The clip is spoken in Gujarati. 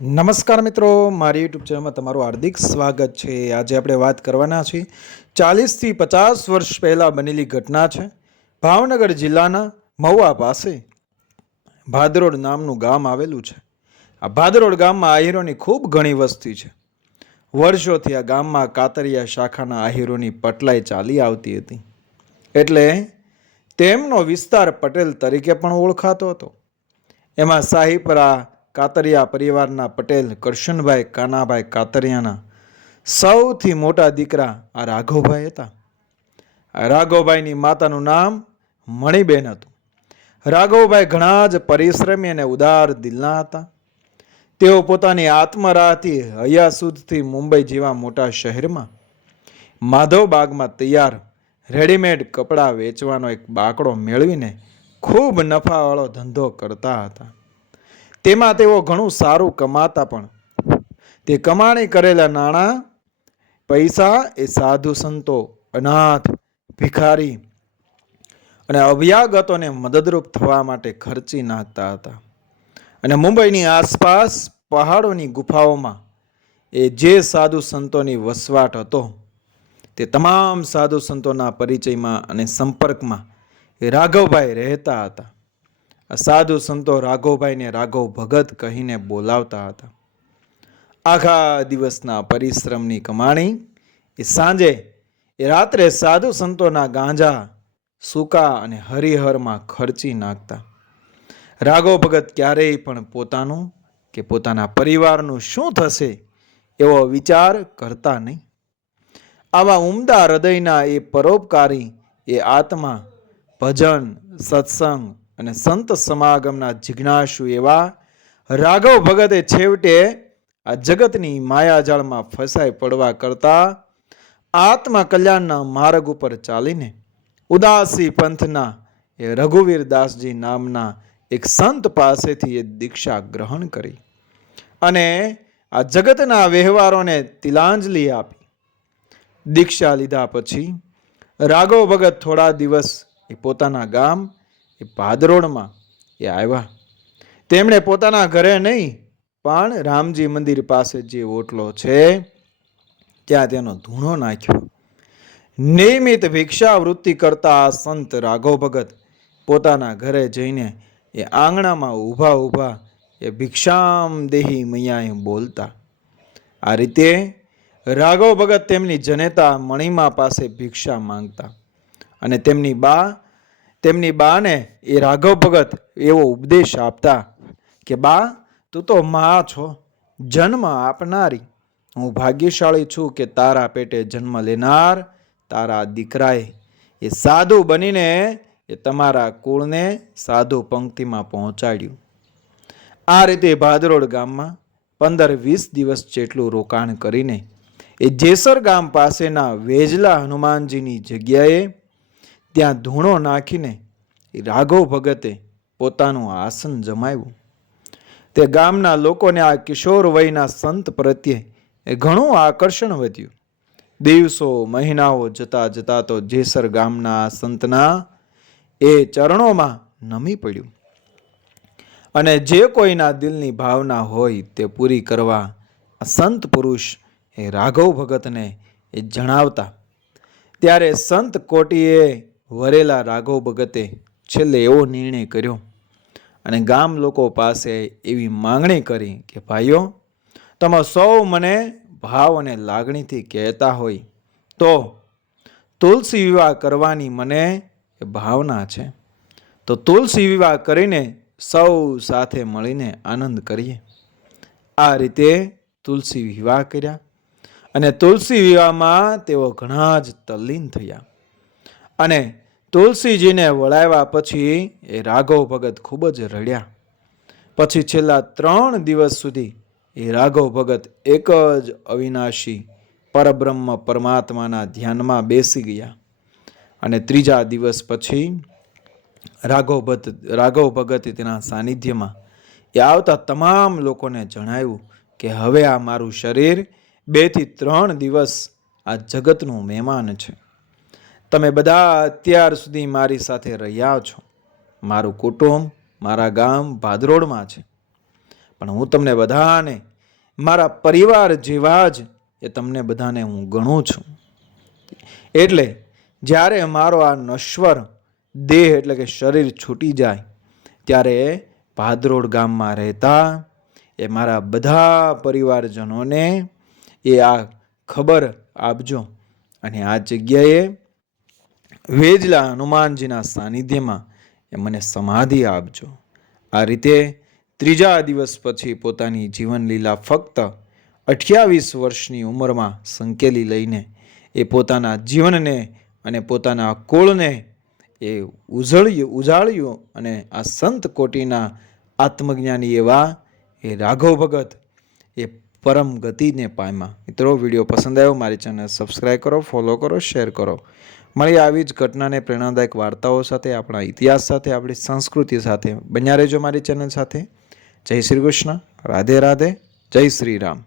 નમસ્કાર મિત્રો, મારી યુટ્યુબ ચેનલમાં તમારું હાર્દિક સ્વાગત છે. આજે આપણે વાત કરવાના છીએ, ચાલીસથી પચાસ વર્ષ પહેલાં બનેલી ઘટના છે. ભાવનગર જિલ્લાના મહુવા પાસે ભાદરોડ નામનું ગામ આવેલું છે. આ ભાદરોડ ગામમાં આહીરોની ખૂબ ઘણી વસ્તી છે. વર્ષોથી આ ગામમાં કાતરિયા શાખાના આહીરોની પટલાઈ ચાલી આવતી હતી. એટલે તેમનો વિસ્તાર પટેલ તરીકે પણ ઓળખાતો હતો. એમાં સાહીપરા કાતરિયા પરિવારના પટેલ, કરશનભાઈ, કાનાભાઈ કાતરિયાના સૌથી મોટા દીકરા આ રાઘવભાઈ હતા. આ રાઘવભાઈની માતાનું નામ મણિબેન હતું. રાઘવભાઈ ઘણા જ પરિશ્રમી અને ઉદાર દિલના હતા. તેઓ પોતાની આત્મરાહથી હયાસુદથી મુંબઈ જેવા મોટા શહેરમાં માધવબાગમાં તૈયાર રેડીમેડ કપડાં વેચવાનો એક બાકડો મેળવીને ખૂબ નફાવાળો ધંધો કરતા હતા. તેમાં તેઓ ઘણું સારું કમાતા પણ. તે કમાણી કરેલા નાણાં, પૈસા એ સાધુ સંતો, અનાથ, ભિખારી અને અભ્યાગતોને મદદરૂપ થવા માટે ખર્ચી નાખતા હતા. અને મુંબઈની આસપાસ પહાડોની ગુફાઓમાં એ જે સાધુ સંતોની વસવાટ હતો, તે તમામ સાધુ સંતોના પરિચયમાં અને સંપર્કમાં એ રાઘવભાઈ રહેતા હતા. સાધુ સંતો રાઘવભાઈને રાઘવ ભગત કહીને બોલાવતા હતા. આખા દિવસના પરિશ્રમની કમાણી એ સાંજે, એ રાત્રે સાધુ સંતોના ગાંજા, સૂકા અને હરિહરમાં ખર્ચી નાખતા. રાઘવ ભગત ક્યારેય પણ પોતાનું કે પોતાના પરિવારનું શું થશે એવો વિચાર કરતા નહીં. આવા ઉમદા હૃદયના એ પરોપકારી એ આત્મા, ભજન, સત્સંગ અને સંત સમાગમના જિજ્ઞાસુ એવા રાઘવ ભગતે છેવટે આ જગતની માયાજાળમાં ફસાઈ પડવા કરતા આત્મા કલ્યાણના માર્ગ ઉપર ચાલીને ઉદાસી પંથના એ રઘુવીર દાસજી નામના એક સંત પાસેથી એ દીક્ષા ગ્રહણ કરી અને આ જગતના વ્યવહારોને તિલાંજલિ આપી. દીક્ષા લીધા પછી રાઘવ ભગત થોડા દિવસ એ પોતાના ગામ એ ભાદરોડમાં એ આવ્યા. તેમણે પોતાના ઘરે નહીં, પણ રામજી મંદિર પાસે જે ઓટલો છે, ત્યાં તેનો ધૂણો નાખ્યો. નિયમિત ભિક્ષાવૃત્તિ કરતા સંત રાઘવ ભગત પોતાના ઘરે જઈને એ આંગણામાં ઊભા ઊભા એ ભિક્ષામ દેહી મૈયા બોલતા. આ રીતે રાઘવ ભગત તેમની જનેતા મણિમા પાસે ભિક્ષા માંગતા અને તેમની બા તેમની બાને એ રાઘવ ભગત એવો ઉપદેશ આપતા કે, બા, તું તો મા છો, જન્મ આપનારી. હું ભાગ્યશાળી છું કે તારા પેટે જન્મ લેનાર, તારા દીકરાએ એ સાધુ બનીને એ તમારા કુળને સાધુ પંક્તિમાં પહોંચાડ્યું. આ રીતે ભાદરોડ ગામમાં પંદર વીસ દિવસ જેટલું રોકાણ કરીને એ જેસર ગામ પાસેના વેજલા હનુમાનજીની જગ્યાએ ત્યાં ધૂણો નાખીને રાઘવ ભગતે પોતાનું આસન જમાવ્યું. તે ગામના લોકોને આ કિશોર વયના સંત પ્રત્યે એ ઘણું આકર્ષણ વધ્યું. દિવસો, મહિનાઓ જતા જતા તો જેસર ગામના સંતના એ ચરણોમાં નમી પડ્યું. અને જે કોઈના દિલની ભાવના હોય તે પૂરી કરવા સંત પુરુષ એ રાઘવ ભગતને એ જણાવતા. ત્યારે સંત કોટીએ વરેલા રાઘવ ભગતે છેલ્લે એવો નિર્ણય કર્યો અને ગામ લોકો પાસે એવી માંગણી કરી કે, ભાઈઓ, તમે સૌ મને ભાવ અને લાગણીથી કહેતા હોય તો તુલસી વિવાહ કરવાની મને ભાવના છે. તો તુલસી વિવાહ કરીને સૌ સાથે મળીને આનંદ કરીએ. આ રીતે તુલસી વિવાહ કર્યા અને તુલસી વિવાહમાં તેઓ ઘણા જ તલ્લીન થયા અને તુલસીજીને વળાવ્યા પછી એ રાઘવ ભગત ખૂબ જ રડ્યા. પછી છેલ્લા ત્રણ દિવસ સુધી એ રાઘવ ભગત એક જ અવિનાશી પરબ્રહ્મ પરમાત્માના ધ્યાનમાં બેસી ગયા. અને ત્રીજા દિવસ પછી રાઘવ ભગત રાઘવ ભગતે તેના સાનિધ્યમાં એ આવતા તમામ લોકોને જણાવ્યું કે હવે આ મારું શરીર બેથી ત્રણ દિવસ આ જગતનું મહેમાન છે. તમે બધા અત્યાર સુધી મારી સાથે રહ્યા છો. મારું કુટુંબ, મારા ગામ ભાદરોડમાં છે. પણ હું તમને બધાને, મારા પરિવાર જેવા જ એ તમને બધાને હું ગણું છું. એટલે જ્યારે મારો આ નશ્વર દેહ એટલે કે શરીર છૂટી જાય, ત્યારે ભાદરોડ ગામમાં રહેતા એ મારા બધા પરિવારજનોને એ આ ખબર આપજો. અને આ જગ્યાએ વેજલા હનુમાનજીના સાનિધ્યમાં એ મને સમાધિ આપજો. આ રીતે ત્રીજા દિવસ પછી પોતાની જીવનલીલા ફક્ત અઠ્યાવીસ વર્ષની ઉંમરમાં સંકેલી લઈને એ પોતાના જીવનને અને પોતાના કુળને એ ઉજળ્યું, ઉજાળ્યું અને આ સંત કોટીના આત્મજ્ઞાની એવા એ રાઘવ ભગત એ પરમ ગતિને પામ્યા મિત્રો, વીડિયો પસંદ આવ્યો, મારી ચેનલ સબસ્ક્રાઈબ કરો, ફોલો કરો, શેર કરો. મળી આવી જ ઘટનાને પ્રેરણાદાયક વાર્તાઓ સાથે, આપણા ઇતિહાસ સાથે, આપણી સંસ્કૃતિ સાથે. બન્યા રહેજો મારી ચેનલ સાથે. જય શ્રી કૃષ્ણ. રાધે રાધે. જય શ્રી રામ.